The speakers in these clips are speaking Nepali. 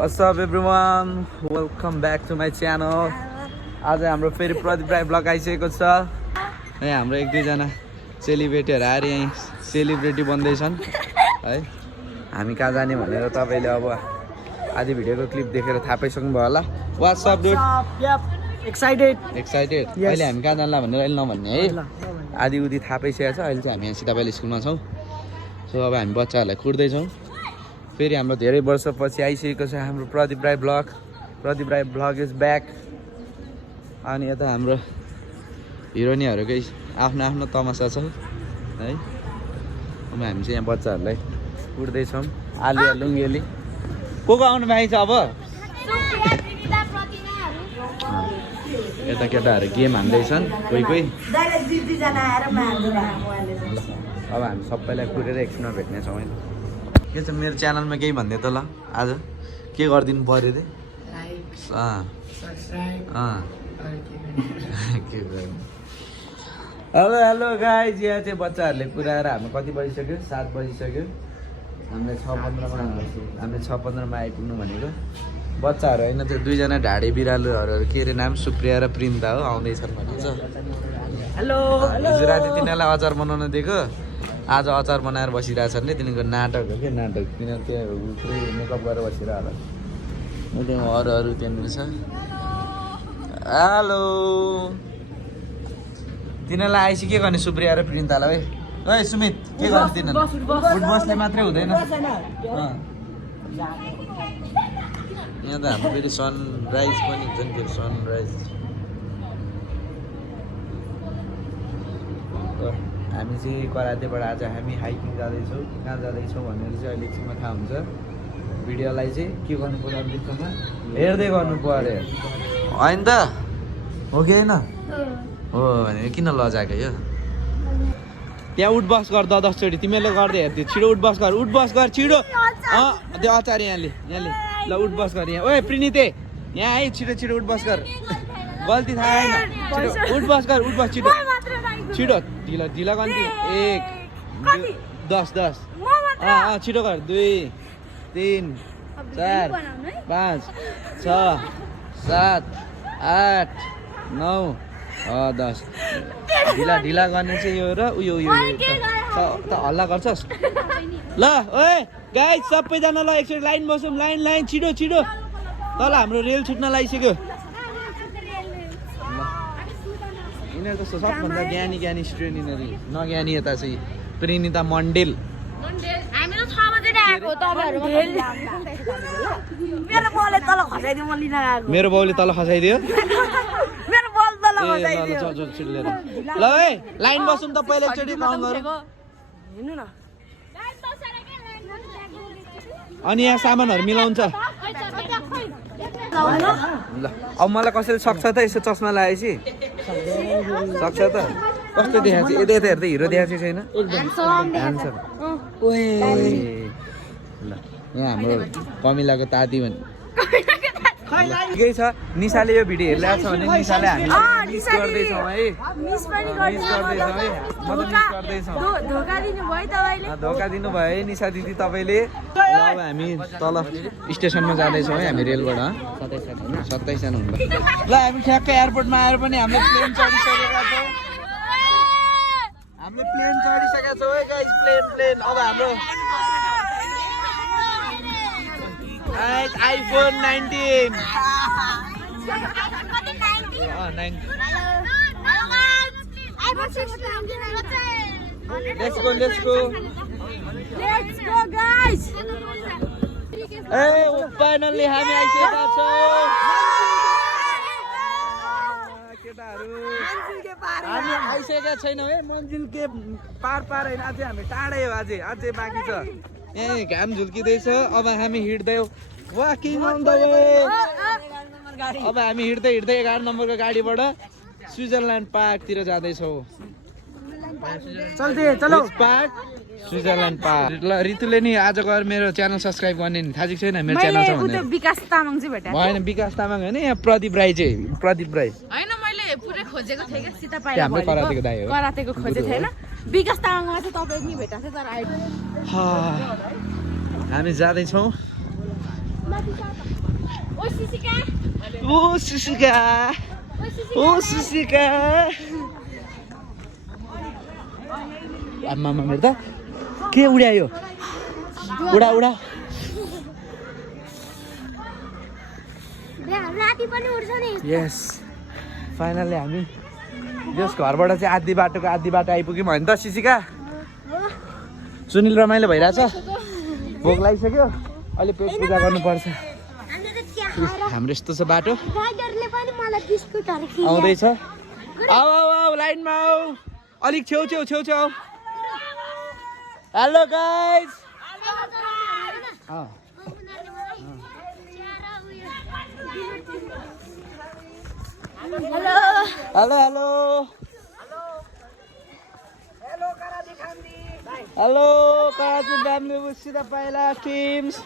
What's up everyone? Welcome back to my channel. आज हाम्रो फेरि प्रदीप राई ब्लग आइसकेको छ। यहाँ हाम्रो एक दुईजना सेलिब्रेटीहरू आएर यहीँ सेलिब्रेटी बन्दैछन् है। हामी कहाँ जाने भनेर तपाईँले अब आधी भिडियोको क्लिप देखेर थाहा पाइसक्नु भयो होला। What's up dude? Excited. अहिले हामी कहाँ जानला भनेर अहिले नभन्ने है। आधी उधी थाहा पाइसकेको छ। अहिले चाहिँ हामी यहाँ सीतापाली स्कुलमा छौँ। सो अब हामी बच्चाहरूलाई कुर्दैछौँ। फेरि हाम्रो धेरै वर्षपछि आइसकेको छ हाम्रो Pradeep Rai blog. Pradeep Rai blog is back. अनि यता हाम्रो हिरोइनहरूकै आफ्नो आफ्नो तमासा छ है। अब हामी चाहिँ यहाँ बच्चाहरूलाई कुर्दैछौँ। आलिया लुङ्गेली को आउनु बाँकी छ अब। यता केटाहरू गेम हान्दैछन् कोही कोही। अब हामी सबैलाई कुरेर एकछिनमा भेट्नेछौँ है। के छ मेरो च्यानलमा केही भन्दै त ल आज के गरिदिनु पऱ्यो त। हेलो गाइज, यहाँ चाहिँ बच्चाहरूले पुऱ्याएर हाम्रो कति बजिसक्यो 7 बजिसक्यो। हामीले 6:15मा आइपुग्नु भनेको। बच्चाहरू होइन त्यो दुईजना ढाडे बिरालोहरू के अरे नाम सुप्रिया र प्रिन्ता हो आउँदैछन् भनिन्छ। हेलो हिजो राति तिनीहरूलाई अचार बनाउन दिएको, आज अचार बनाएर बसिरहेछन् नि। तिनीहरूको नाटक हो क्या नाटक। तिनीहरू त्यहाँ पुरै मेकअप गरेर बसिरहेको होला। त्यहाँ अरू त्यहाँनिर छ। हेलो तिनीहरूलाई आइसी के गर्ने सुप्रिया र प्रिन्तालाई है सुमित के गर्ने तिनीहरू फुटबसलाई मात्रै हुँदैन। यहाँ त हाम्रो फेरि सनराइज पनि हुन्छ नि। फेरि सनराइज हामी चाहिँ करातेबाट आज हामी हाइकिङ जाँदैछौँ। कहाँ जाँदैछौँ भनेर चाहिँ अहिले एकछिनमा थाहा हुन्छ। भिडियोलाई चाहिँ के गर्नु पऱ्यो अलिकमा हेर्दै गर्नु पऱ्यो होइन त हो कि होइन हो भने किन लजाएको यो। त्यहाँ उठ बस गर 10 चोटि तिमीहरूले गर्दै हेर्थ्यौ। छिटो उठ बस गर छिटो। त्यो अचार यहाँले ल उठ बस गर यहाँ। ओए प्रिनिते यहाँ आइ छिटो उठ बस गर। गल्ती थाहा होइन छिटो उठ बस छिटो ढिला गन्ती 1 10 छिटो गर 2 3 4 5 6 7 8 9 10 ढिला गर्ने चाहिँ यो र उयो त हल्ला गर्छस् ल। ओए गाइस सबैजना ल एकचोटि लाइन बसौँ। लाइन छिटो तल हाम्रो रेल छुट्न लागिसक्यो। यिनीहरू त सबभन्दा ज्ञानी स्टुडेन्ट यिनीहरू। नज्ञानी यता चाहिँ प्रेनिता मण्डेल। मेरो बाउले तल खसाइदियो। ल है लाइन बसौँ त पहिला एकचोटि काउन्ट गरौँ। अनि यहाँ सामानहरू मिलाउँछ। ल अब मलाई कसैले सक्छ त यसो चस्मा लगाएपछि सक्छ त। कस्तो देखाएको छ यता हेर्दै हिरो देखाएको छैन। ल यहाँ हाम्रो कमिलाको ताती भने ठिकै छ। निशाले यो भिडियो हेरिरहेको छ भने निशाले हामीले मिस गर्दैछौँ है। धोका दिनुभयो है निशा दिदी तपाईँले। अब हामी तल स्टेसनमा जाँदैछौँ है हामी रेलबाट 27 जना हुन्छ। ल हामी ठ्याक्कै एयरपोर्टमा आएर पनि हामीले प्लेन चढिसकेका छौँ। है गाइस प्लेन। अब हाम्रो iPhone 19 Let's go guys. Finally हामी आइसकेका छौँ। केटाहरू हामी आइसकेका छैनौँ है। मन्जिल के पार होइन अझै हामी टाढै हो। अझै बाँकी छ। ए घाम झुल्किँदैछ। अब हामी हिँड्दै वाकिङ अन द वे। अब हामी हिँड्दै 11 नम्बरको गाडीबाट स्विजरल्यान्ड पार्कतिर जाँदैछौँ। Park Switzerland park. ल ऋतुले नि आज गएर मेरो च्यानल सब्सक्राइब गर्ने नि थाहा छैन मेरो च्यानल छ भने। विकास तामाङ चाहिँ भेटे भएन विकास तामाङ होइन यहाँ प्रदीप राई होइन मैले पुरै खोजेको थिएँ क्या सीतापाली हाम्रो करातेको दाइ हो। करातेको खोजेको थिएन। विकास तामाङमा चाहिँ तपाईँ नि भेटाएको थियो तर हामी जाँदैछौँ ओ सिसिका ओ सुसिका ओ सुसिका आम्मा मेरो त के उड्यायो उडा उडा राति पनि उड्छ नि यस फाइनली हामी जस घरबाट चाहिँ आधी बाटो आइपुग्यौँ होइन त सिसिका सुनिल रमाइलो भइरहेछ भोक लागिसक्यो अहिले पेट पूजा गर्नुपर्छ हाम्रो यस्तो छ बाटो राइडरले पनि मलाई बिस्कुटहरु आउँदैछ आऊ आऊ आऊ लाइनमा आऊ अलिक छेउ आऊ hello guys hello hello hello hello Karachi family सिधा पाइला टिम्स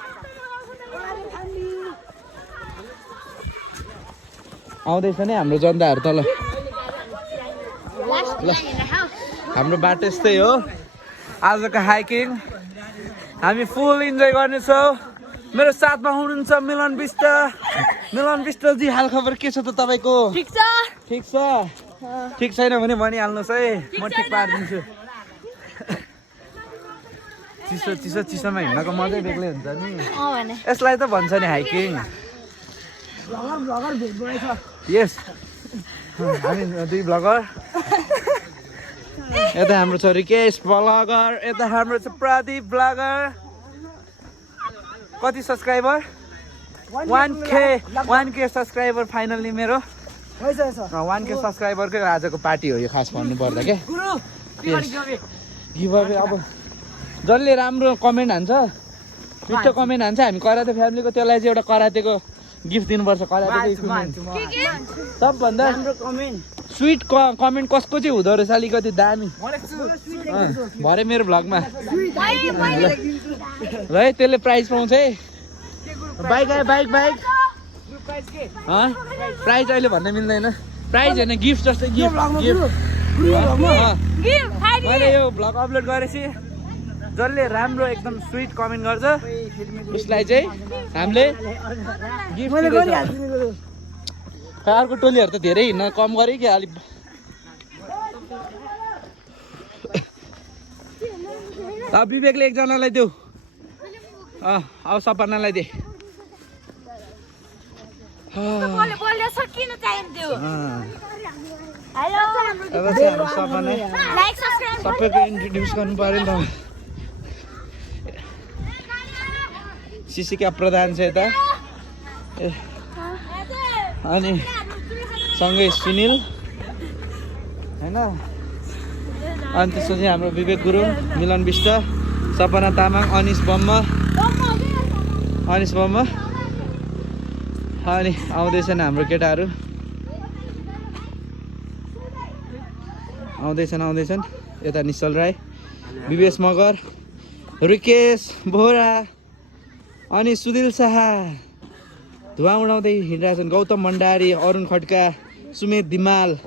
आउँदैछ नि हाम्रो जनताहरू तल ल हाम्रो बाटो यस्तै हो आजको हाइकिङ हामी फुल इन्जोय गर्नेछौँ मेरो साथमा हुनुहुन्छ मिलन विष्ट जी हालखबर के छ त तपाईँको ठीक छ ठिक छ ठिक छैन भने भनिहाल्नुहोस् है म ठिक पारिदिन्छु चिसोमा हिँड्नको मजै बेग्लै हुन्छ नि भने यसलाई त भन्छ नि हाइकिङ यस हामी दुई ब्लगर यता हाम्रो छ रिकेश ब्लगर यता हाम्रो छ प्रदीप ब्लगर कति सब्सक्राइबर 1K सब्सक्राइबर फाइनल्ली मेरो 1K सब्सक्राइबरकै आजको पार्टी हो यो खास भन्नु पर्दा के गिभअवे अब जसले राम्रो कमेन्ट हान्छ मिठो कमेन्ट हान्छ हामी कराते फ्यामिलीको त्यसलाई चाहिँ एउटा करातेको गिफ्ट दिनुपर्छ करातेको सबभन्दा स्विट कमेन्ट कसको चाहिँ हुँदो रहेछ अलिकति दामी भरे मेरो भ्लगमा ल है त्यसले प्राइज पाउँछ है बाइक आयो बाइक प्राइज अहिले भन्न मिल्दैन प्राइज होइन गिफ्ट जस्तै गिफ्ट मैले यो भ्लग अपलोड गरेपछि जसले राम्रो एकदम स्विट कमेन्ट गर्छ उसलाई चाहिँ हामीले गिफ्ट अर्को टोलीहरू त धेरै हिँड्न कम गरे क्या अलिक अब विवेकले एकजनालाई देऊ अब सपनालाई दे बोल्न सकिनु टाइम दियो हेलो अब चाहिँ हाम्रो सपना लाइक सब्स्क्राइब सबैको इन्ट्रोड्युस गर्नु पर्यो नि त सिसिका प्रधान छ यता अनि सँगै सुनिल होइन अनि त्यसपछि हाम्रो विवेक गुरुङ मिलन विष्ट सपना तामाङ अनिस बम्म अनि आउँदैछन् हाम्रो केटाहरू आउँदैछन् यता निश्चल राई विवेश मगर रिकेश बोहरा अनि सुदिल शाह धुवा उडाउँदै हिँडिरहेछन् गौतम भण्डारी अरुण खड्का सुमेत दिमाल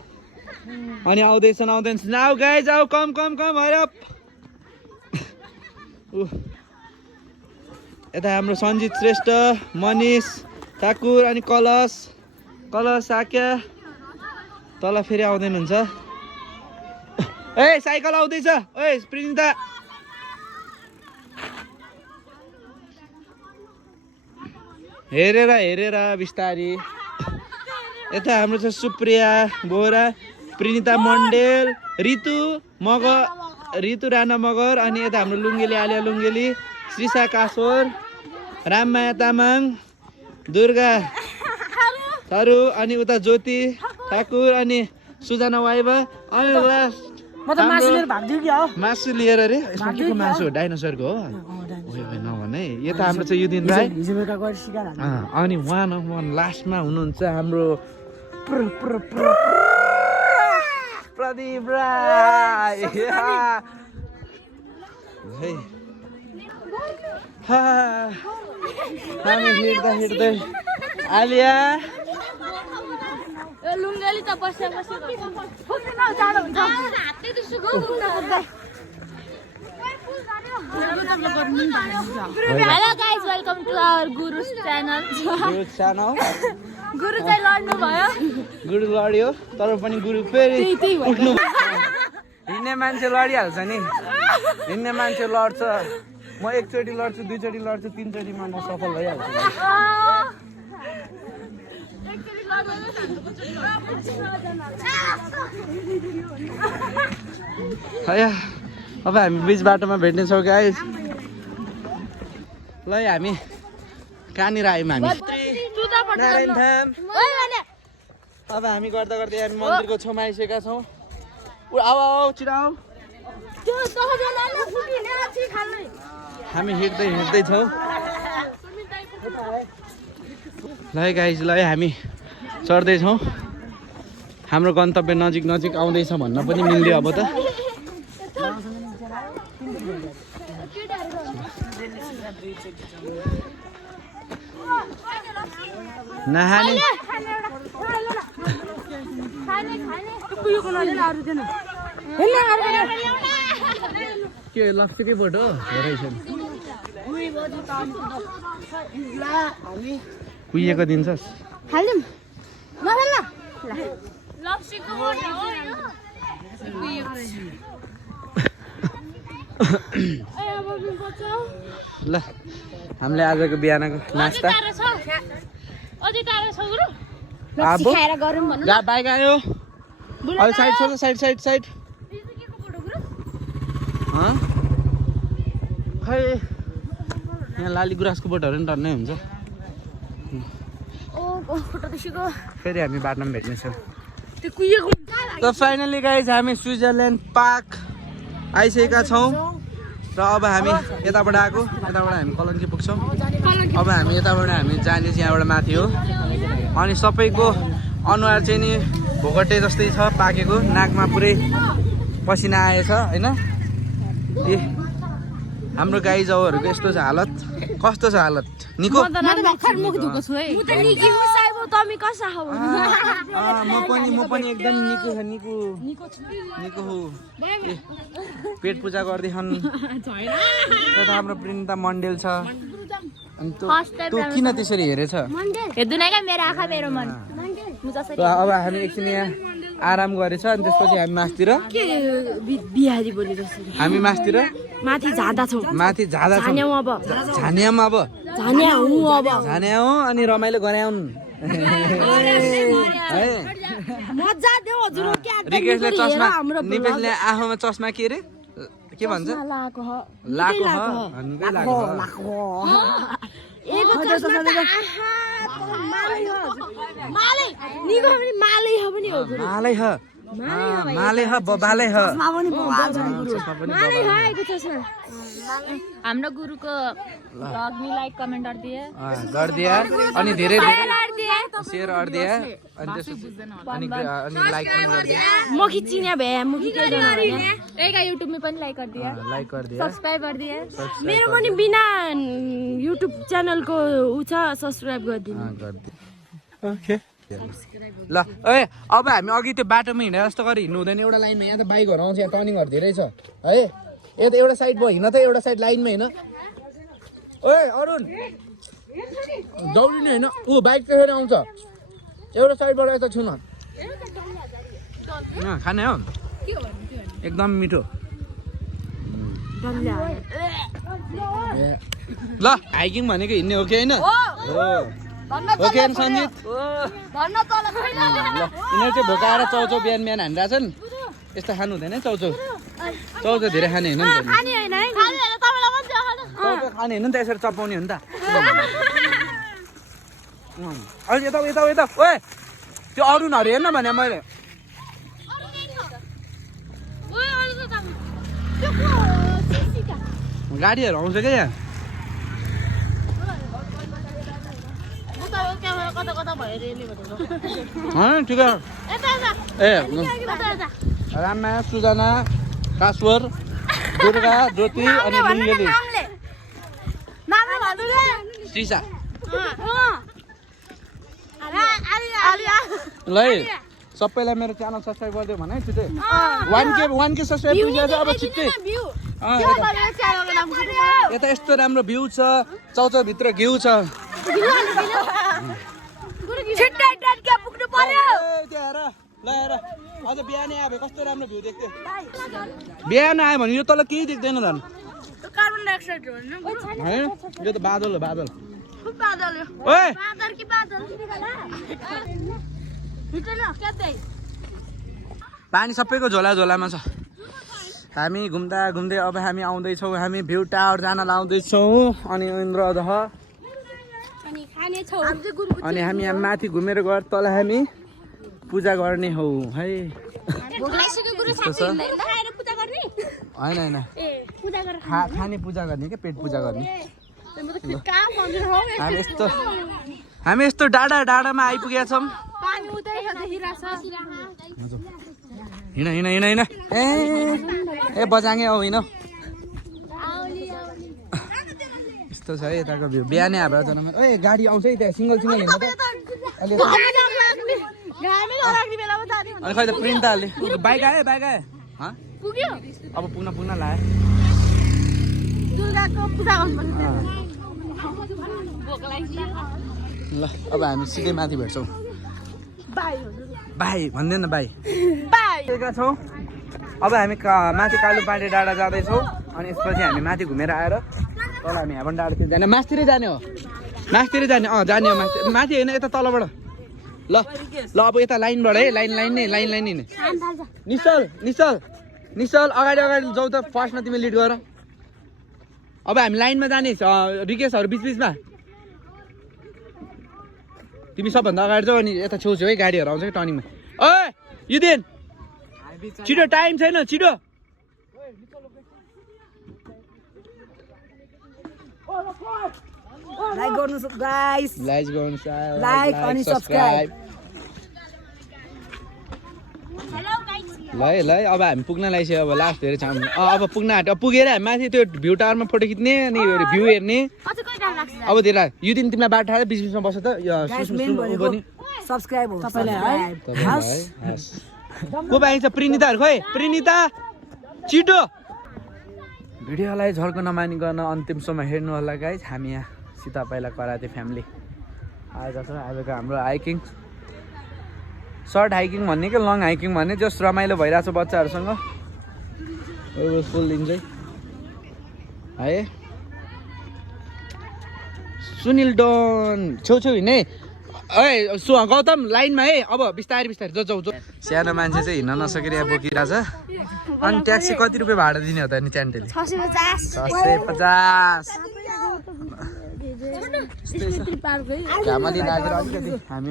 अनि आउँदैछन् नाउ गाइज आऊ कम हरप यता हाम्रो सञ्जित श्रेष्ठ मनिष ठाकुर अनि कलश साक्या तल फेरि आउँदैन हुन्छ ए साइकल आउँदैछ ओए प्रिन्ता हेरेर बिस्तारी यता हाम्रो छ सुप्रिया बोरा प्रिनिता मण्डेल रितु राणा मगर अनि यता हाम्रो लुङ्गेली आलिया लुङ्गेली श्रीषा कासोर राममाया तामाङ दुर्गा थारू अनि उता ज्योति ठाकुर अनि सुजना वाइबा अनि मासु लिएर अरे यसमा के को मासु हो डाइनोसरको हो नभने यता हाम्रो चाहिँ यो दिन राई अनि वान अफ वान लास्टमा हुनुहुन्छ हाम्रो प्रदीप राई हामी हिँड्दै आलिया लुङ्गेली त बसेको जाडो हुन्छ हातै दुसुको hello guys welcome to our Gurus channel गुरु सानो गुरु चाहिँ लड्नु भयो गुरु लड्यो तर पनि गुरु फेरि उठ्नु हिँड्ने मान्छे लडिहाल्छ नि हिँड्ने मान्छे लड्छ म एकचोटि लड्छु दुईचोटि लड्छु तीनचोटिमा म सफल भइहाल्छु अब हामी बिच बाटोमा भेट्नेछौँ गाइस ल हामी कहाँनिर आयौँ हामी नारायण धाम अब हामी गर्दा गर्दै हामी मन्दिरको छेउमा आइसकेका छौँ आऊ छिराउ हामी हिँड्दैछौँ ल गाइस ल हामी चढ्दैछौँ हाम्रो गन्तव्य नजिक नजिक आउँदैछ भन्न पनि मिल्यो अब त नहाने के लक्ष्मी फोटो रहेछ कुहिएको दिन्छस् ल हामीले आजको बिहानको नास्ता बाइक आयो साइड छ साइड साइड साइड खै यहाँ लाली गुराँसको बोटहरू पनि टन्नै हुन्छ फेरि हामी बाटोमा भेट्नेछौँ त फाइनली गाइज हामी स्विजरल्यान्ड पार्क आइसकेका छौँ र अब हामी यताबाट आएको यताबाट हामी कलङ्की पुग्छौँ अब हामी यताबाट हामी जाने चाहिँ यहाँबाट माथि हो अनि सबैको अनुहार चाहिँ नि भोगटे जस्तै छ पाकेको नाकमा पुरै पसिना आएछ होइन ए हाम्रो गाई जाउहरूको यस्तो छ हालत कस्तो छ हालत निको म पनि एकदम निको छ निको हो पेट पूजा गर्दैछन् त्यता हाम्रो प्रिन्ता मण्डेल छ अनि तँ किन त्यसरी हेरेछ अब हामी एकछिन यहाँ आराम गरेछ अनि त्यसपछि हामी मासतिर हामी मासतिर माथि जाँदा छौँ झान्यामा अब झान्या हो अनि रमाइलो गराउन् रिकेशले चस्मा निपेशले आँखामा चस्मा के अरे के भन्छ हाम्रो गुरुको भ्लगमा लाइक कमेन्ट गरिदिए अनि धेरै शेयर गरिदिए अनि अनि लाइक पनि गरिदिए म खिचिने भए म युट्युबमा पनि लाइक गरिदिए सब्सक्राइब गरिदिए मेरो पनि बिना युट्युब च्यानलको उ छ सब्सक्राइब गरिदिनु ओके ल ए अब हामी अघि त्यो बाटोमा हिँडेर जस्तो गरी हिँड्नु हुँदैन एउटा लाइनमा यहाँ त बाइकहरू आउँछ यहाँ टर्निङहरू धेरै छ है यता एउटा साइड भयो हिँड त एउटा साइड लाइनमा हिँड ओए अरुण दौडिने होइन ऊ बाइक त्यसरी आउँछ एउटा साइडबाट यता छु न खाने हो एकदम मिठो ल हाइकिङ भनेको हिँड्ने हो कि होइन ओके सञ्जित यिनीहरू चाहिँ भोकाएर चाउचाउ बिहान बिहान हानिरहेछन् यस्तो खानु हुँदैन चाउचाउ धेरै खाने होइन नि त चाउचाउ खाने होइन नि त यसरी चपाउने हो नि त अहिले यता यता यता ओए त्यो अरुणहरू हेर्न भने मैले गाडीहरू आउँछ क्या यहाँ ठिक ए राममाया सुजना काश्वर दुर्गा ज्योति अनि लिङ्गेली सिसा ल सबैलाई मेरो च्यानल सब्सक्राइब गरिदियो भने छिट्टै 1K सब्सक्राइब पुगेको छ अब छिट्टै यता यस्तो राम्रो भ्यू छ चौचौभित्र घिउ छ अझ बिहान आयो भने कस्तो राम्रो भ्यू देख्थ्यो बिहान आयो भने यो तल केही देख्दैन झन् यो त बादल हो बादल ओए पानी सबैको झोला झोलामा छ हामी घुम्दा घुम्दै अब हामी आउँदैछौँ हामी भ्यू टावर जान लाउँदैछौँ अनि इन्द्र दह अनि हामी यहाँ माथि घुमेर गएर तल हामी पूजा गर्ने हौ है होइन खाने पूजा गर्ने क्या पेट पूजा गर्ने हामी यस्तो डाँडा डाँडामा आइपुगेका छौँ हिँड हिँड हिँड हिँड ए बजाङे औ हिँड यस्तो छ है यताको भ्यू बिहानै हाम्रो जनामा ओए गाडी आउँछ है त्यहाँ सिङ्गल सिङ्गल हिँड्नु त अनि खै त प्रिन्ट त हाल्ने बाइक आयो अब पुग्न लायो ल अब हामी सिधै माथि भेट्छौँ बाई भन्दैन बाई छौँ अब हामी माथि कालुपाडे डाँडा जाँदैछौँ अनि यसपछि हामी माथि घुमेर आएर तल हामी हेभन डाँडातिर जाने मासतिरै जाने हो जाने हो माथि होइन यता तलबाट ल अब यता लाइनबाट है लाइन नै निश्चल अगाडि जाऊ त फर्स्टमा तिमी लिड गर अब हामी लाइनमा जाने रिकेशहरू बिचबिचमा तिमी सबभन्दा अगाडि जाऊ अनि यता छेउछेउ है गाडीहरू आउँछ कि टर्निङमा ओए युदिन छिटो टाइम छैन छिटो लाइक गर्नु गाइस लाइक अनि सब्स्क्राइब ल अब हामी पुग्न लागिसक्यो अब लास्ट धेरै छ अब पुग्न आँट्यो पुगेर हामी माथि त्यो भ्यू टावरमा फोटो खिच्ने अनि भ्यू हेर्ने अब धेरै यो दिन तिमीलाई बाटो ठाडो बिचबिचमा बस्छ त सब्स्क्राइब हो तपाईलाई को पाइन्छ प्रिनिताहरु खोइ प्रिनिता छिटो भिडियोलाई झर्को नमानिकन अन्तिमसम्म हेर्नु होला गाइस हामी यहाँ सीता पाइला कराते फ्यामिली आएका छौँ आजको हाम्रो हाइकिङ सर्ट हाइकिङ भन्ने कि लङ हाइकिङ भन्ने जस रमाइलो भइरहेछ बच्चाहरूसँग फुल इन्जोय है सुनिल डन छेउछेउ हिँड्ने ओए गौतम लाइनमा है अब बिस्तारै जाऊ सानो मान्छे चाहिँ हिँड्न नसकेर यहाँ बोकिरहेछ अनि ट्याक्सी कति रुपियाँ भाडा दिने हो त नि च्यान्टेले 650 घामले लागेर अलिकति हामी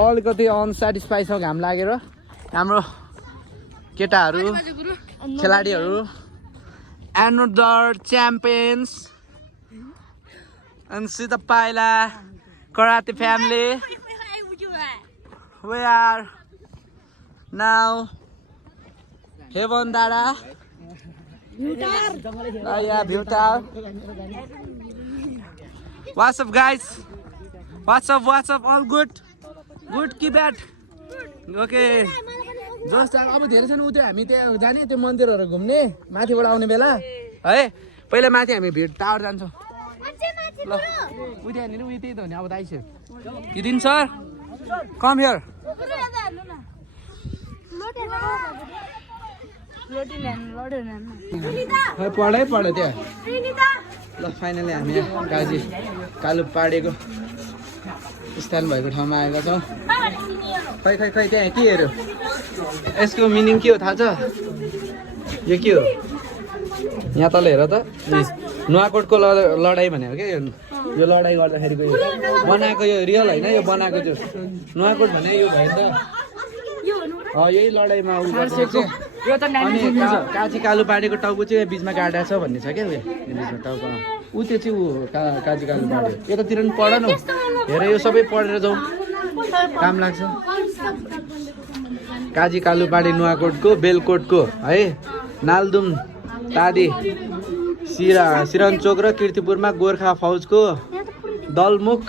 अलिकति अनसेटिस्फाई छौँ घाम लागेर हाम्रो केटाहरू खेलाडीहरू another champions and Sita Paila Karate family. We are now Heaven Dada. Yeah, Bhutar. What's up, guys? What's up? All good? Good, keep that. Okay. Just अब धेरै छन् उतै हामी त्यहाँ जाने त्यो मन्दिरहरू घुम्ने माथिबाट आउने बेला है पहिला माथि हामी भिड टावर जान्छौँ ल उतै हेर्ने उयो त्यही त हो नि अब दाइस किदिन सर कम हियर पढाइ त्यहाँ ल फाइनली हामी गाजी कालुपाडेको स्थान भएको ठाउँमा आएका छौँ खै त्यहाँ के हेऱ्यो यसको मिनिङ के हो थाहा छ यो के हो यहाँ तल हेर त नुवाकोटको लडाइँ भनेको के यो लडाइँ गर्दाखेरिको यो बनाएको यो रियल होइन यो बनाएको त्यो नुवाकोट भने यो भयो नि त यही लडाइँमा अनि काजी कालुपाडेको टाउको चाहिँ बिचमा काटेको छ भन्ने छ क्या उयो बिचमा टाउको ऊ त्यो चाहिँ ऊ काजी कालुपाडे यतातिर पनि पढ न हेर यो सबै पढेर जाउँ काम लाग्छ काजी कालुपाडे नुवाकोटको बेलकोटको है नालदुम तादी सिरनचोक र किर्तिपुरमा गोर्खा फौजको दलमुख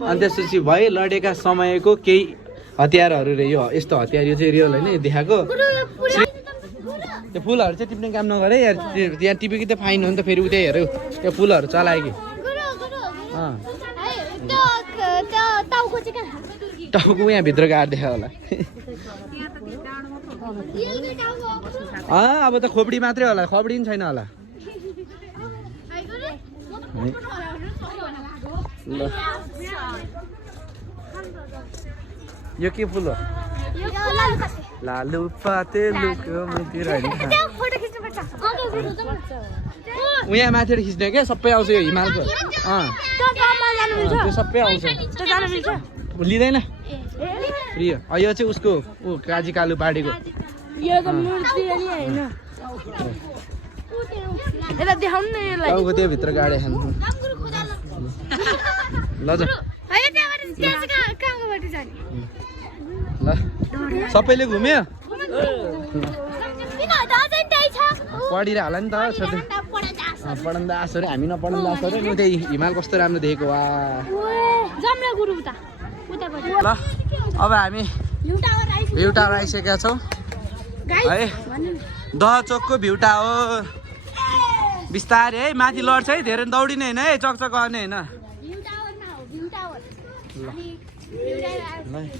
अनि त्यसपछि भए लडेका समयको केही हतियारहरू रे यो यस्तो हतियार यो चाहिँ रियल होइन यो देखाएको त्यो फुलहरू चाहिँ टिप्ने काम नगरे यार त्यहाँ टिपेको त फाइन हो नि त फेरि उतै हेऱ्यो त्यो फुलहरू चलायो कि टाउको यहाँभित्र गाडिदियो होला अब त खोपडी मात्रै होला खोपडी पनि छैन होला ल यो के फुल हो लालु पाते लुकतिर यहाँ माथिबाट खिच्ने क्या सबै आउँछ यो हिमालको त्यो सबै आउँछ लिँदैन फ्री हो यो चाहिँ उसको ऊ काजी कालु पार्टीको टाउको त्यो भित्र गाडे खानु ल ल सबैले घुम्यो पढिरह होला नि त छोड्दै पढाउँदा आसहरू हामी नपढाउँदा आसहरू नि त्यही हिमाल कस्तो राम्रो देखेको वा ल अब हामी भ्यू टावर आइसकेका छौँ है दहचोकको भ्यू टावर बिस्तारै है माथि लड्छ है धेरै दौडिने होइन है चकचक गर्ने होइन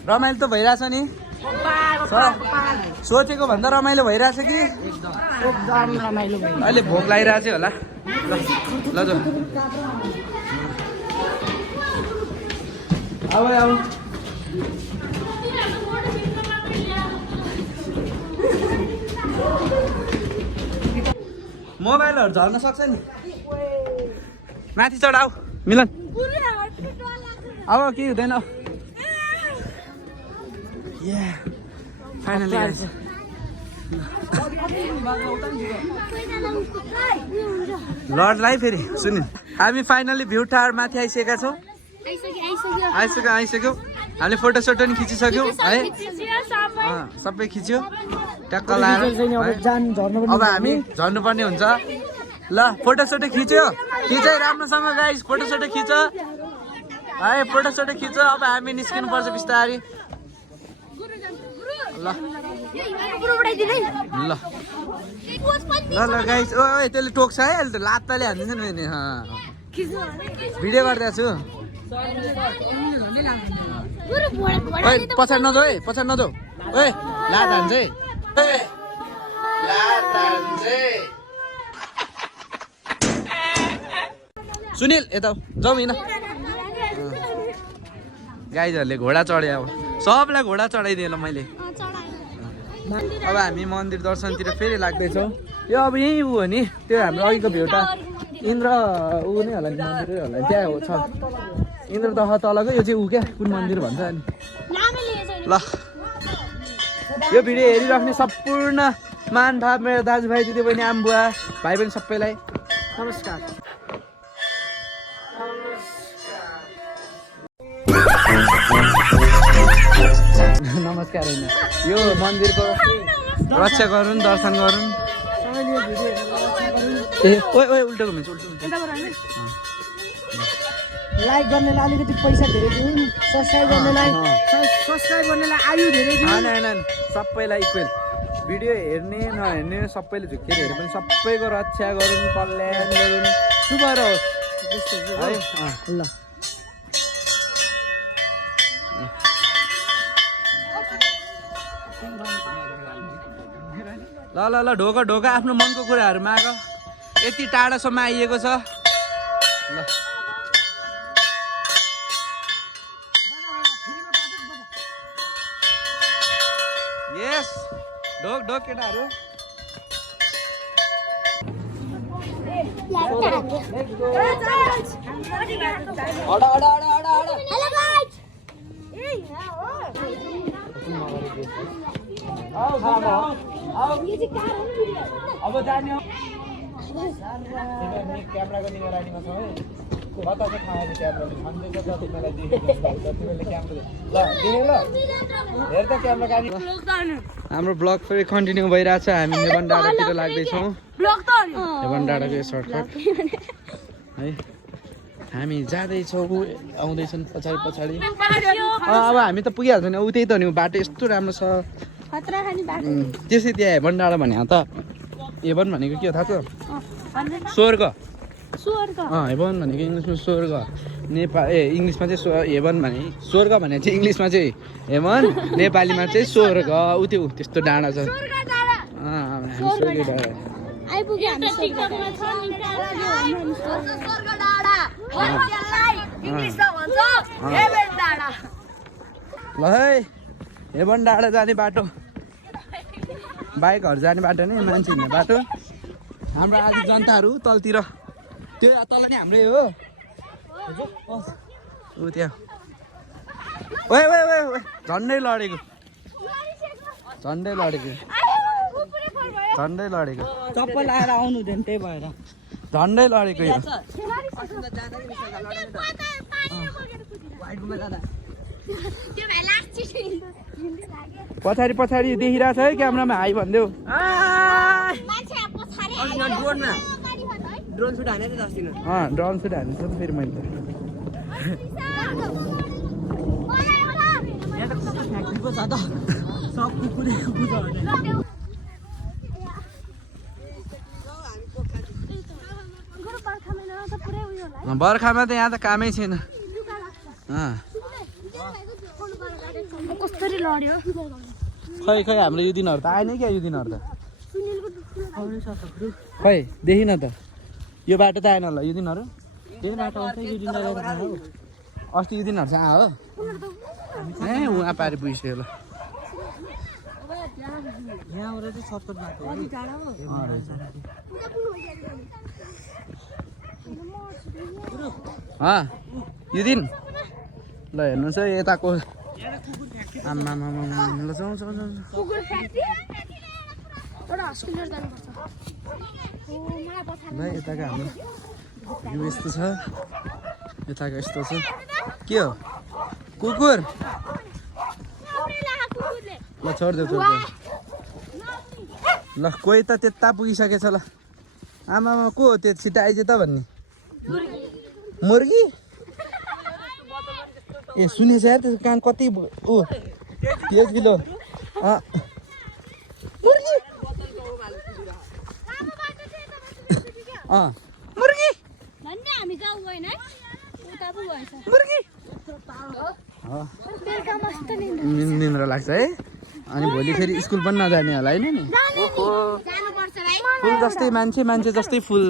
रमाइलो त भइरहेछ नि सोचेको भन्दा रमाइलो भइरहेछ कि एकदम रमाइलो भयो अहिले भोक लागिरहेछ होला ल जाऊ अब आऊ मोबाइलहरू झर्न सक्छ नि माथि चढाऊ मिलन अब के हुँदैन फाइनली लडलाई फेरि सुनि हामी फाइनली भ्यू टावर माथि आइसकेका छौँ आइसक्यो हामीले फोटोसोटो पनि खिचिसक्यौँ है सबै खिच्यो ट्याक्क लाएर अब हामी झर्नुपर्ने हुन्छ ल फोटोसोटो खिच्यो खिचाइ राम्रोसँग गाइस फोटोसोटो खिच है फोटोसोटो खिच अब हामी निस्किनु पर्छ बिस्तारै ल ल ल गाइस ओ त्यसले टोक्छ है अहिले त लात्ताले हानिदिन्छ नि मैले भिडियो गरिदिएको छु पछाडि नजाऊ है पछाडि नजाऊ ओए लात हान्छ है सुनिल यता जाउँ हिँड गाइजहरूले घोडा चढ्यो अब सबलाई घोडा चढाइदिएँ ल मैले अब हामी मन्दिर दर्शनतिर फेरि लाग्दैछौँ यो अब यहीँ ऊ हो नि त्यो हाम्रो अघिको भ्यूटा इन्द्र ऊ नै होला नि मन्दिरै होला नि त्यहाँ छ इन्द्र दह तलको यो चाहिँ ऊ क्या कुन मन्दिर भन्छ नि ल यो भिडियो हेरिराख्ने सम्पूर्ण मान भाव मेरो दाजुभाइ दिदीबहिनी आम्बुवा भाइ बहिनी सबैलाई नमस्कार नमस्कार होइन यो मन्दिरको रक्षा गरौँ दर्शन गरौँ ए ओइ ओइ उल्टो घुमिन्छ उल्टो लाइक गर्नेलाई अलिकति पैसा धेरै दिउँ सब्सक्राइब गर्नेलाई आयु धेरै दिउँ होइन सबैलाई इक्वेल भिडियो हेर्ने नहेर्ने सबैले झुक्केर हेरे पनि सबैको रक्षा गरौँ कल्याण गरौँ शुभ रहोस् है ल ल ल ल ढोका ढोका आफ्नो मनको कुराहरू माग यति टाढासम्म आइएको छ ल यस ढोक ढोक केटाहरू अब जाने क्यामेराको निगरानीमा छ है कता चाहिँ खाएको क्यामेराले छन्दैछ त तिमीलाई देखेको जति बेला क्यामेरा ल देख्यो ल हेर त क्यामेरा हाम्रो ब्लग फेरि कन्टिन्यू भइरहेछ हामी हेबन डाँडातिर लाग्दैछौँ हेबन डाँडाको यो सर्टकट है हामी जाँदैछौँ आउँदैछन् पछाडि अब हामी त पुगिहाल्छ नि उतै त नि बाटो यस्तो राम्रो छ त्यसै त्यहाँ हेबन डाँडा भने त हेभन भनेको के हो थाहा छ? स्वर्ग। स्वर्ग हेभन भनेको इङ्ग्लिसमा स्वर्ग, इङ्ग्लिसमा चाहिँ हेभन भने स्वर्ग भने चाहिँ इङ्ग्लिसमा चाहिँ हेभन, नेपालीमा चाहिँ स्वर्ग। उ त्यो त्यस्तो डाँडा छ। हामी स्वर्ग डाँडा आइपुग्यो हामी टिकटकमा छ नि स्वर्ग डाँडा त्यसलाई इंग्लिशमा भन्छ हेभन डाँडा। ल है हेभन डाँडा जाने बाटो, बाइकहरू जाने बाटो नै मान्छे हिँड्ने बाटो। हाम्रो आदि जनताहरू तलतिर, त्यो तल नै हाम्रै हो। ऊ त्यहाँ ओए ओए ओए ओए झन्डै लडेको, झन्डै लडेको, झन्डै लडेको, चप्पल लाएर आउनु हुँदैन त्यही भएर। झन्डै लडेको यो। पछाडि पछाडि देखिरहेछ है क्यामेरामा, हाई भनिदेऊ। ड्रोन सुट हाने थियो अस्ति। ड्रोन सुट हाल्नु छ फेरि मैले त। यहाँ त कस्तो फ्याक्ट्रीको छ त, सब कुकुरै कुकुर छ भने। बर्खामा त यहाँ त कामै छैन। कसरी लड्यो खै खै हाम्रो यो दिनहरू त आएन क्या, यो दिनहरू त खै देखिन त, यो बाटो त आएन होला यो दिनहरू। त्यही बाटो आउँछ यो दिन लगाएर हो। अस्ति यो दिनहरू चाहिँ आयो ए उहाँ पारि पुगिसक्यो ल। यहाँबाट चाहिँ सर्टकट बाटो हो। यो दिन ल हेर्नुहोस् है यताको आम्मा ल जाउँ जाउँ जाउँ। कुकुर फ्याक्ट्री एउटा हस्पिटल जानुपर्छ। ल यताको हाम्रो यो यस्तो छ, यताको यस्तो छ। के हो कुकुर? ल छोडिदेऊ छोडिदेऊ। ल कोही त त्यता पुगिसकेछ ल। आमामा को हो त्यो छिटो आइज त भन्ने? मुर्गी? ए सुनेछ यार त्यसको कान कति ऊ 1 किलो। मुर्गी मुर्गी भन्ने हामी गाउँ गएन है, उता पो गएछ। मुर्गी बेलुका मस्त निन्द्रा लाग्छ है। अनि भोलि फेरि स्कुल पनि नजाने होला होइन नि? ओहो जानुपर्छ भाइ। फुल जस्तै मान्छे, मान्छे जस्तै फुल।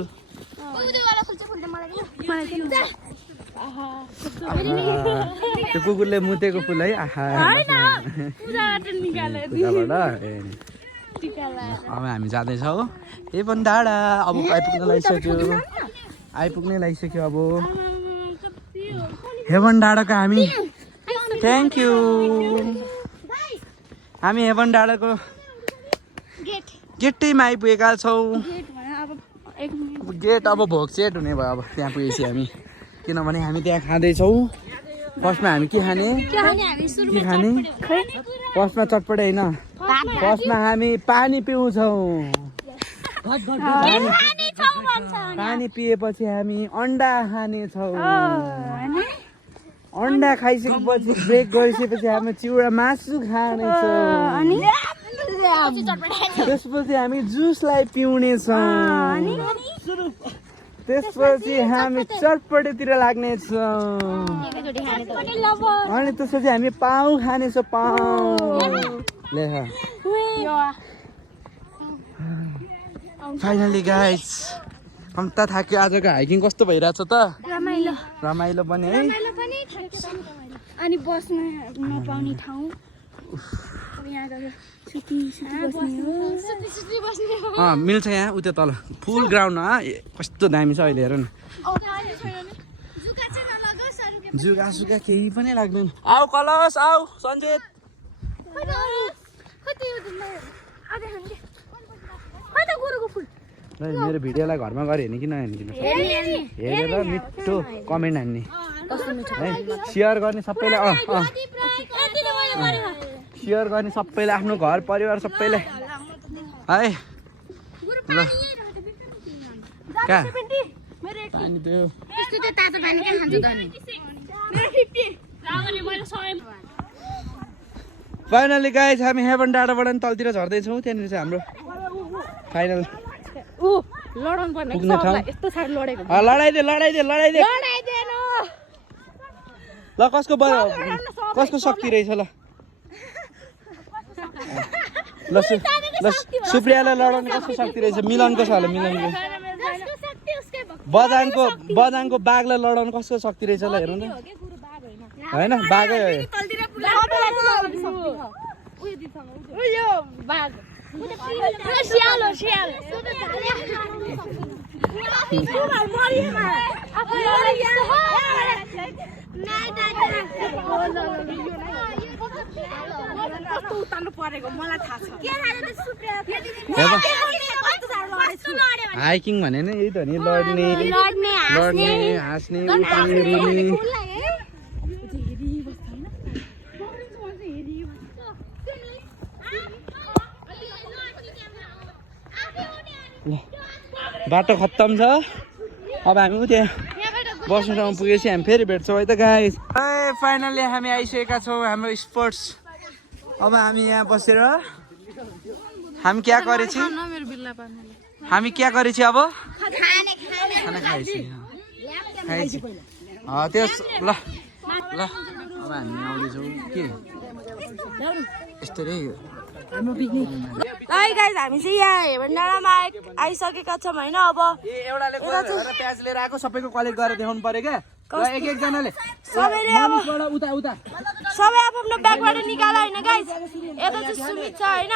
त्यो कुकुरले मुतेको फुल है। आहा अब हामी जाँदैछौँ हेभन डाँडा। अब आइपुग्न लागिसक्यो, आइपुग्नै लागिसक्यो। अब हेभन डाँडाको हामी थ्याङ्क यू। हामी हेभन डाँडाको गेटैमा आइपुगेका छौँ। गेट अब भोक सेट हुने भयो अब त्यहाँ पुगेपछि हामी, किनभने हामी त्यहाँ खाँदैछौँ। फर्स्टमा हामी के खाने? के खाने? फर्स्टमा चटपटे होइन, फर्स्टमा हामी पानी पिउँछौँ। पानी पिएपछि हामी अन्डा खानेछौँ। अन्डा खाइसकेपछि ब्रेक गरिसकेपछि हामी चिउरा मासु खानेछौँ। त्यसपछि हामी जुसलाई पिउनेछौँ। त्यसपछि हामी चटपटेतिर लाग्नेछौँ। अनि त्यसपछि हामी पाउ खानेछौँ। पाउ लेख। फाइनली गाइस हम त थाक्यो। आजको हाइकिङ कस्तो भइरहेछ त? रमाइलो रमाइलो पनि है। अनि बस्न नपाउने ठाउँ मिल्छ यहाँ उता तल फुल ग्राउन्डमा। कस्तो दामी छ अहिले हेर न। जुगा सुगा केही पनि लाग्दैन। आऊ कलश आऊ सञ्जित। मेरो भिडियोलाई घरमा गएर हेर्ने कि नहेर्ने? हेरेर मिठो कमेन्ट हान्ने है, सेयर गर्ने सबैलाई। सेयर गर्ने सबैलाई, आफ्नो घर परिवार सबैलाई है। ल कहाँ पानी त्यो फाइनली गाइस हामी हेभन डाँडाबाट नि तलतिर झर्दैछौँ। त्यहाँनिर चाहिँ हाम्रो फाइनल लडाउनु पर्ने पुग्ने ठाउँ यस्तो साह्रो लडेको लडाइदे लडाइदिएन ल कसको शक्ति रहेछ ल ल सुप्रियालाई लडाउने कसको शक्ति रहेछ मिलनको छ होला मिलनको बजाङको बाघलाई लडाउनु कसको शक्ति रहेछ ल हेरौँ न होइन बाघै हो हाइकिङ भने नि यही त नि लड्ने हाँस्ने रुने बाटो खत्तम छ अब हामी उता बस्ने ठाउँमा पुगेपछि हामी फेरि भेट्छौँ है त गाइस फाइनली हामी आइसकेका छौँ हाम्रो स्पोर्ट्स अब हामी यहाँ बसेर हामी क्या गरेछ अब खाना खाएपछि त्यस ल अब हामी आउँदैछौँ के यस्तो रे गाइस हामी चाहिँ यहाँ हेभन डाँडामा आइसकेका छौँ होइन अब एउटाले प्याज लिएर आएको सबैको कलेक्ट गरेर देखाउनु पर्यो क्या एक एकजनाले सबैले अब सबै आफ्नो ब्यागबाट निकाल होइन गाइस यता चाहिँ सुमित छ होइन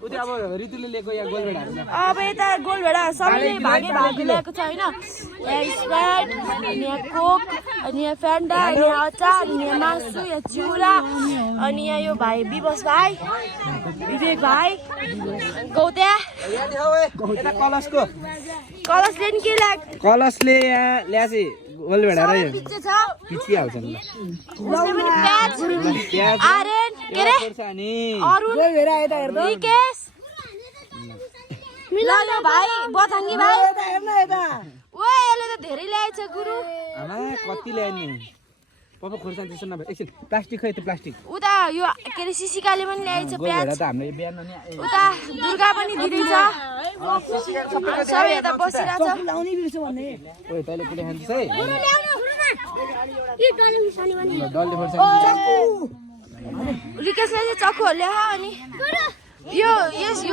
उता अब ऋतुले लिएको यहाँ गोलभेडाहरू अब यता गोलभेडा सबैले भागे ल्याएको छ होइन यहाँ स्प्राइट अनि यहाँ कोक अनि यहाँ फ्यान्डा अनि यहाँ अचार अनि यहाँ मासु यहाँ चिउरा अनि यहाँ यो भाइ विवश भाइ विवेक भाइ गौत्या कलशले नि के ल्याएको कलशले यहाँ ल्याएपछि गोलभेडा र यो पिच्चे छ पिचिहाल्छ नि उसले पनि प्याज आर्यन के रे अरुण रिकेश मिलन भाइ बथाङ्गी भाइ ओ यसले त धेरै ल्याएछ गुरु आमा कति ल्याए नि पप्पा खोर्सानी त्यसो नभए एकछिन प्लास्टिक खै त्यो प्लास्टिक उता यो के रे सिसिकाले पनि ल्याएछ प्याज त हाम्रो बिहान नि उता दुर्गा पनि दिदैछ सबै यता बसिरहेछ ओइ तैले पुरै खान्छस् है डल्ले खोर्सानी रिकेशले चाहिँ चक्कुहरू ल्यायो अनि यो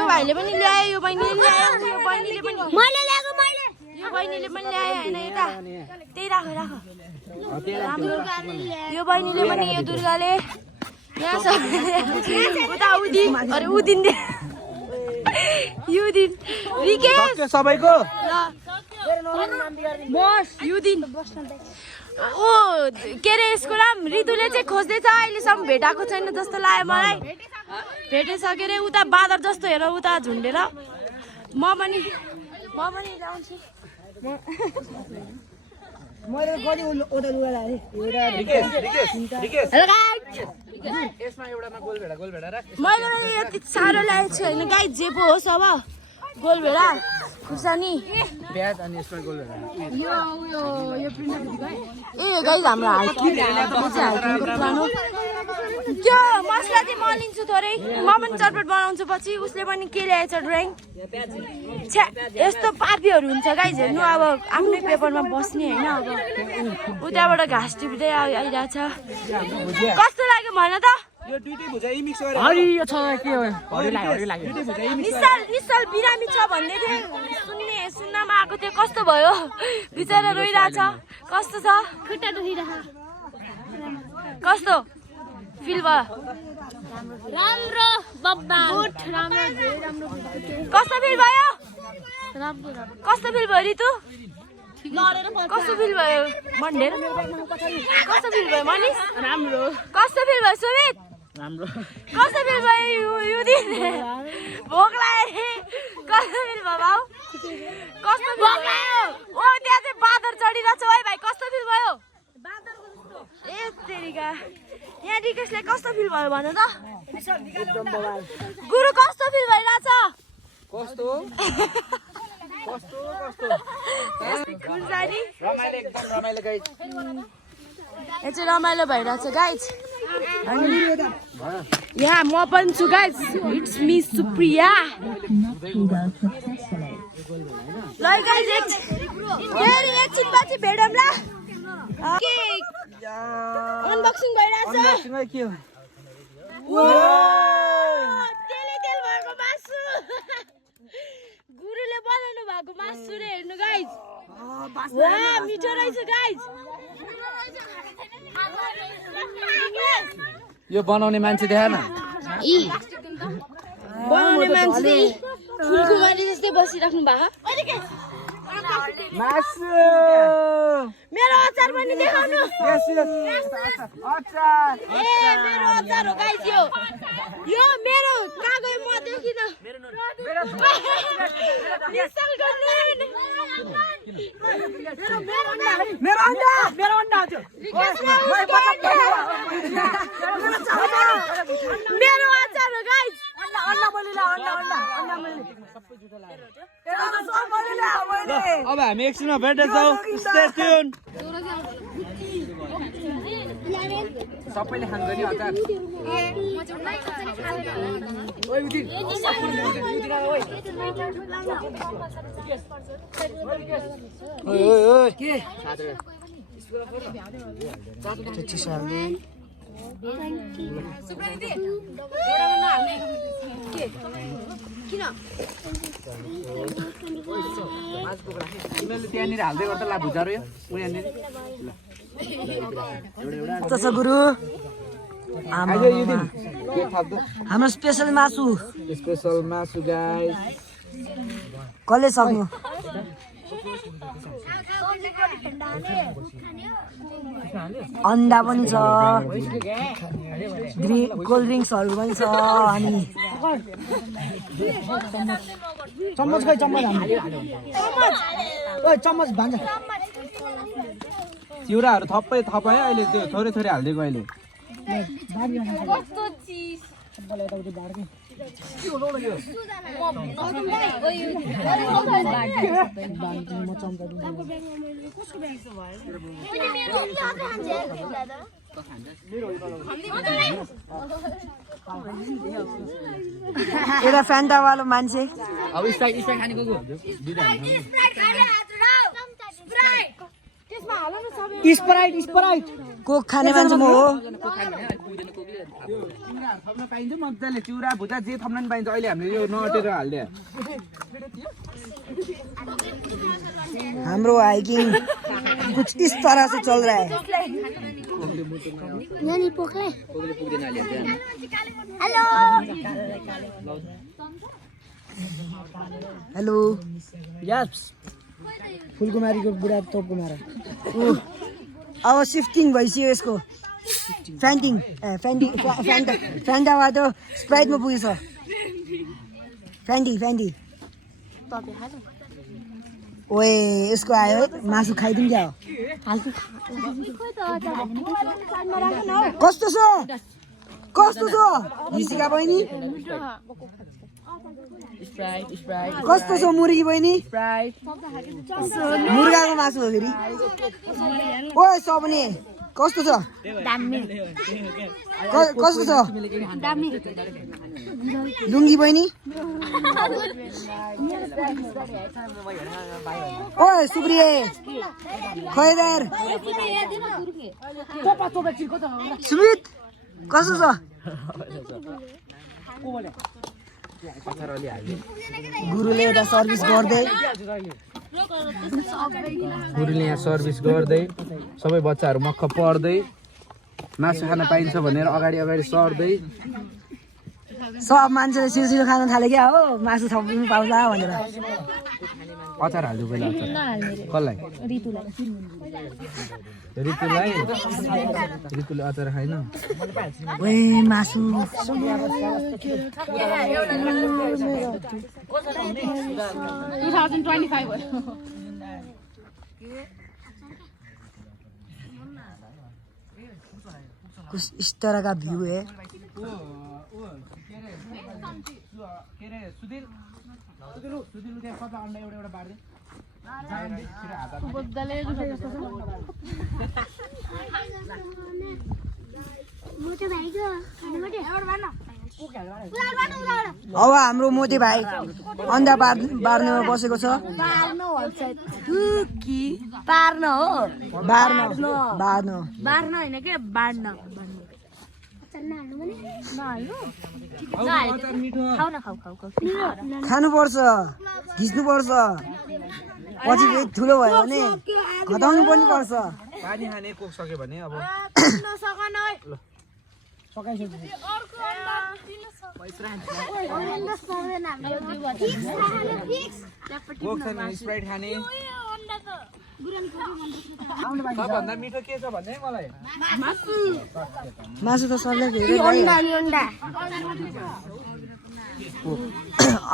भाइले पनि ल्यायो यो बहिनीले ल्यायो यो बहिनीले पनि यो बहिनीले पनि ल्यायो होइन यता त्यही राख राम्रो यो बहिनीले पनि यो दुर्गाले यहाँ छ उता उदिन युदिन रिकेश सबैको बस युदिन ओ के अरे यसको नाम ऋतुले चाहिँ खोज्दैछ अहिलेसम्म भेटाएको छैन जस्तो लाग्यो मलाई भेटिसक्यो अरे उता बाँदर जस्तो हेर उता झुन्डेर म पनि ल्याउँछु मैले यति साह्रो ल्याएको छु होइन गाई जे पो होस् अब गोलभेडा खुर्सानी प्याज अनि यसमा गोलभेडा ए गाइस हाम्रो हाइकिङको पुरानो त्यो मसला चाहिँ म लिन्छु थोरै म पनि चटपट बनाउँछु पछि उसले पनि के ल्याएछ ड्रइङ छ्या यस्तो पापीहरू हुन्छ गाइस हेर्नु अब आफ्नै पेपरमा बस्ने होइन अब उताबाट घाँस टिप्दै आइरहेछ कस्तो लाग्यो भन त यो दुईटै भुजा मिक्स गरेर हरियो छ के हो हरियो लाग्यो निश्चल बिरामी छ भन्दै थिए सुन्नमा आएको थियो कस्तो भयो बिचरा रोइरहेछ कस्तो छ खुट्टा दुखिरहेछ कस्तो फिल भयो राम्रो बब्बा गुड राम्रो कस्तो फिल भयो कस्तो फिल भयो ऋतु कस्तो फिल भयो मन्डेर कस्तो फिल भयो मनिष राम्रो कस्तो फिल भयो सुमित राम्रो कस्तो फिल भयो युदिन भोक लाग्यो कस्तो फिल भयो भाउ कस्तो भोक लाग्यो ओ त्यहाँ चाहिँ बादर चढिरहेछ है भाइ कस्तो फिल भयो ए तेरिका यहाँ रिकेशले कस्तो फिल भयो भन त गुरु कस्तो फिल भइरहेछ कस्तो खुर्सानी रमाइलो एकदम रमाइलो गाइस यहाँ चाहिँ रमाइलो भइरहेछ गाइस अनि यहाँ म पनि छु गाइस इट्स मी सुप्रिया ल गाइस फेरि एकछिन पछि भेटौँला के अनबक्सिङ भइरहेछ के हो तेल भएको मासु गुरुले बनाउनु भएको मासु रे हेर्नु गाइस वाह मिठो रहेछ गाइस यो बनाउने मान्छे देखा न बनाउने मान्छे फुलकुमारी जस्तै बसिराख्नु भएको मासु मेरो अचार पनि देखाउनु अचार ए मेरो अचार हो गाइस यो मेरो कागज म देखिन निसल गर्नु मेरो अन्डा हजुर मेरो अचार हो गाइस अन्डा मैले अब हामी एकछिनमा भेट्दैछौँ स्टे ट्युन सबैले खान्छ नि अचार के चिसाले तिमीले त्यहाँनिर हाल्दै गर्दा ला भुजा यो यहाँनिर तस गुरु हाम्रो स्पेशल मासु स्पेशल मासु गाइस कसले सक्नु अन्डा पनि छ कोल्ड ड्रिङ्क्सहरू पनि छ अनि चम्मच खै चम्मच चम्मच भन्छ चिउराहरू थप्पै थपायो अहिले त्यो थोरै थोरै हालिदिएको अहिले कस्तो चिज एउटा फ्यान्टावालो मान्छे अब स्प्राइट खाने को स्प्राइट कोक खाने मान्छे म हो थप्न पाइन्छ मजाले चिउरा भुजा जे थप्न पनि पाइन्छ अहिले हामीले यो नअटेर हाल्दियो हाम्रो हाइकिङ कुछ इस तरह से चल रहा है हेलो यस फुलकुमारीको बुढा तोप कुमार अब सिफ्टिङ भइसक्यो यसको फ्यान्टाबाट स्प्राइटमा पुगेछ फ्यान्टी ओए यसको आयो मासु खाइदिउँ क्या कस्तो छ हिसिका बहिनी कस्तो छ मुर्गी बहिनी मुर्गाको मासु हो फेरि ओए सबनी कस्तो छ कस्तो छ लुङ्गी बहिनी ओए सुप्रिया खैदार सुमित कस्तो छ गुरुले एउटा सर्भिस गर्दै गुरुले यहाँ सर्भिस गर्दै सबै बच्चाहरू मक्ख पढ्दै मासु खान पाइन्छ भनेर अगाडि सर्दै सब मान्छेले छिटो खान थाले क्या हो मासु थप्नु पाउँला भनेर अचार हाल्छु पहिला अचार कसलाई ऋतुले अचार खाएन ओए मासु कुछ इस तरह का व्यू है अब हाम्रो मोदी भाइ अन्डा बार्नेमा बसेको छ पार्न हो बार्न होइन के बाड्न खानुपर्छ घिच्नुपर्छ पछि फेरि ठुलो भयो भने घटाउनु पनि पर्छ पानी खाने कोक सक्यो भने अब कोक छैन स्प्राइट खाने सबभन्दा मिठो के छ भने मलाई मासु त सबले धेरै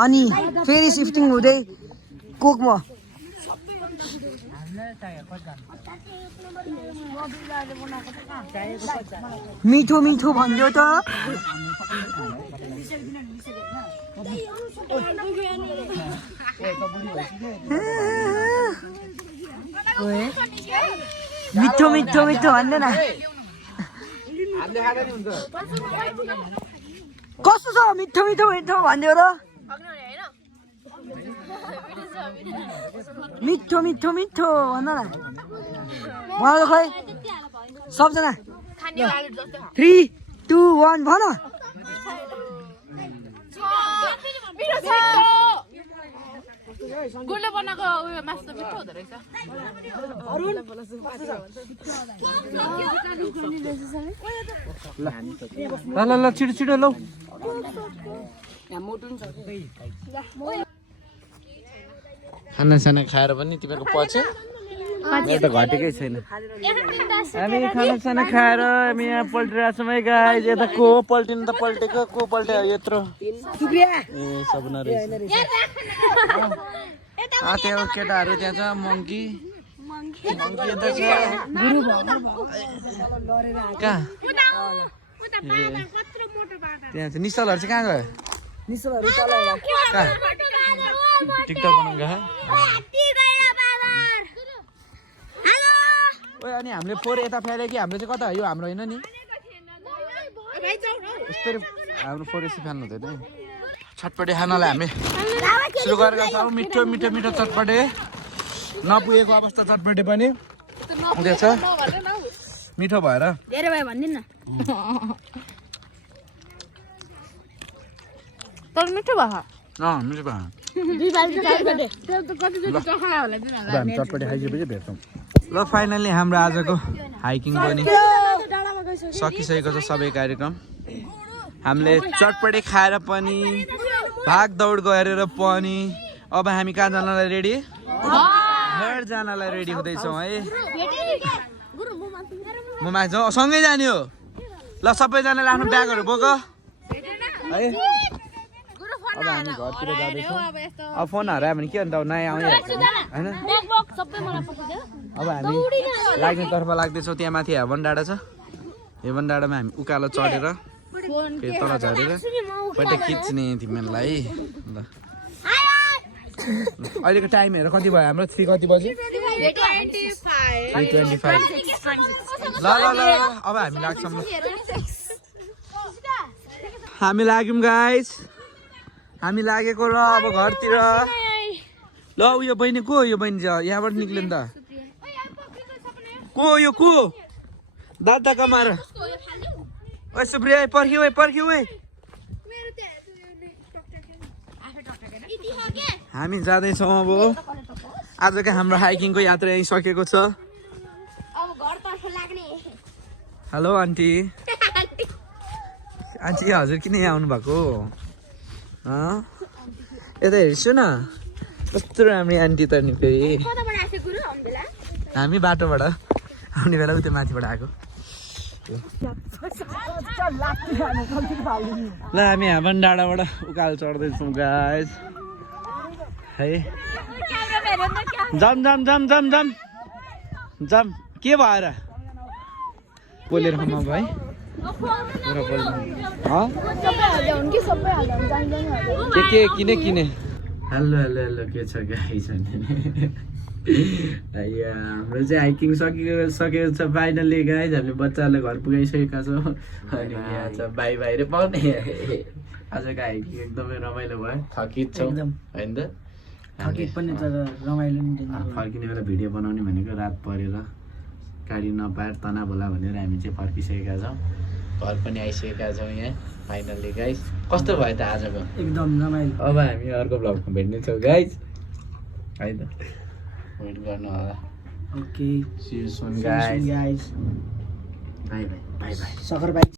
अनि फेरि सिफ्टिङ हुँदै कोकमा मिठो मिठो भन्यो त मिठो मिठो मिठो भन्दैन कस्तो छ मिठो मिठो मिठो भन्यो र मिठो मिठो मिठो भन न भन त खै सबजना 3, 2, 1 भन गुडले बनाएको उयो मासु त मिठो हुँदो रहेछ ल छिटो छिटो लौ खानासाना खाएर पनि तिमीहरूको पछि एउटा घटेकै छैन हामी खानासाना खाएर हामी यहाँ पल्टिरहेको छौँ है गाइस यता को पल्टिनु त पल्टेको को पल्ट्यो यत्रो ए सबना रहेछ त्यो केटाहरू त्यहाँ छ मङ्की यता छ कहाँ त्यहाँ छ निश्चलहरू चाहिँ कहाँ गयो कहाँ टिकटक बनाउनु गयो ओए अनि हामीले फोर यता फ्याल्यो कि हाम्रो चाहिँ कता यो हाम्रो होइन नि यस्तै हाम्रो फोर यसो फ्याल्नु हुँदैन छटपटे खानालाई हामी सुरु गरेका छौँ मिठो मिठो मिठो चटपटे नपुगेको अवस्था चटपटे पनि हुँदैछ मिठो भएर धेरै भयो भन्दिन न तर मिठो भयो मिठो भयो हामी चटपटे खाइसकेपछि भेट्छौँ ल फाइनल्ली हाम्रो आजको हाइकिङ पनि सकिसकेको छ सबै कार्यक्रम हामीले चटपटे खाएर पनि भाग दौड गरेर पनि अब हामी कहाँ जानलाई रेडी घर जानलाई रेडी हुँदैछौँ है म माथि जाउँ सँगै जाने हो ल सबैजनाले आफ्नो ब्यागहरू बोक है अब हामी घरतिर जाँदैछौँ अब फोन हरायो भने के अन्त नयाँ आउने होइन अब हामी लाग्नेतर्फ लाग्दैछौँ त्यहाँ माथि हेभन डाँडा छ हेभन डाँडामा हामी उकालो चढेर फेरि तल झरेर पहिला खिच्ने तिमीहरूलाई ल अहिलेको टाइम हेरेर कति भयो हाम्रो 3 कति बज्यो 3:25 ल अब हामी लाग्छौँ हामी लाग्यौँ गाइस हामी लागेको र अब घरतिर ल उयो बहिनी को यो बहिनी यहाँबाट निक्ल्यो नि त को यो को दादा कमार ओए सुप्रिया पर्ख्यौ है हामी जाँदैछौँ अब आजको हाम्रो हाइकिङको यात्रा यहीँ सकेको छ हेलो आन्टी आन्टी हजुर किन यहाँ आउनु भएको यता हेर्छु न कस्तो राम्रो आन्टी त नि फेरि हामी बाटोबाट आउने बेला उतै माथिबाट आएको ल हामी हेभन डाँडाबाट उकालो चढ्दैछौँ गाइस है जम के भएर बोलेर खाउँ भाइ के किने हेलो के छ गाइस हाम्रो चाहिँ हाइकिङ सकेको छ फाइनली गाइज। हामीले बच्चाहरूलाई घर पुगाइसकेका छौँ अनि यहाँ छ भाइ भाइले पाउने। आजको हाइकिङ एकदमै रमाइलो भयो, थकित छौँ एकदम। होइन त? थकित पनि तर रमाइलो नि फर्किने बेला भिडियो बनाउने भनेको रात परेर गाडी नपाएर तनाव होला भनेर हामी चाहिँ फर्किसकेका छौँ। घर पनि आइसकेका छौँ यहाँ फाइनल्ली गाइज। कस्तो भयो त आजको? एकदम रमाइलो। अब हामी अर्को ब्लगमा भेट्नेछौँ गाइज है त, वेट गर्नु होला। Okay see you soon guys. Guys bye bye bye bye. सकर बाई।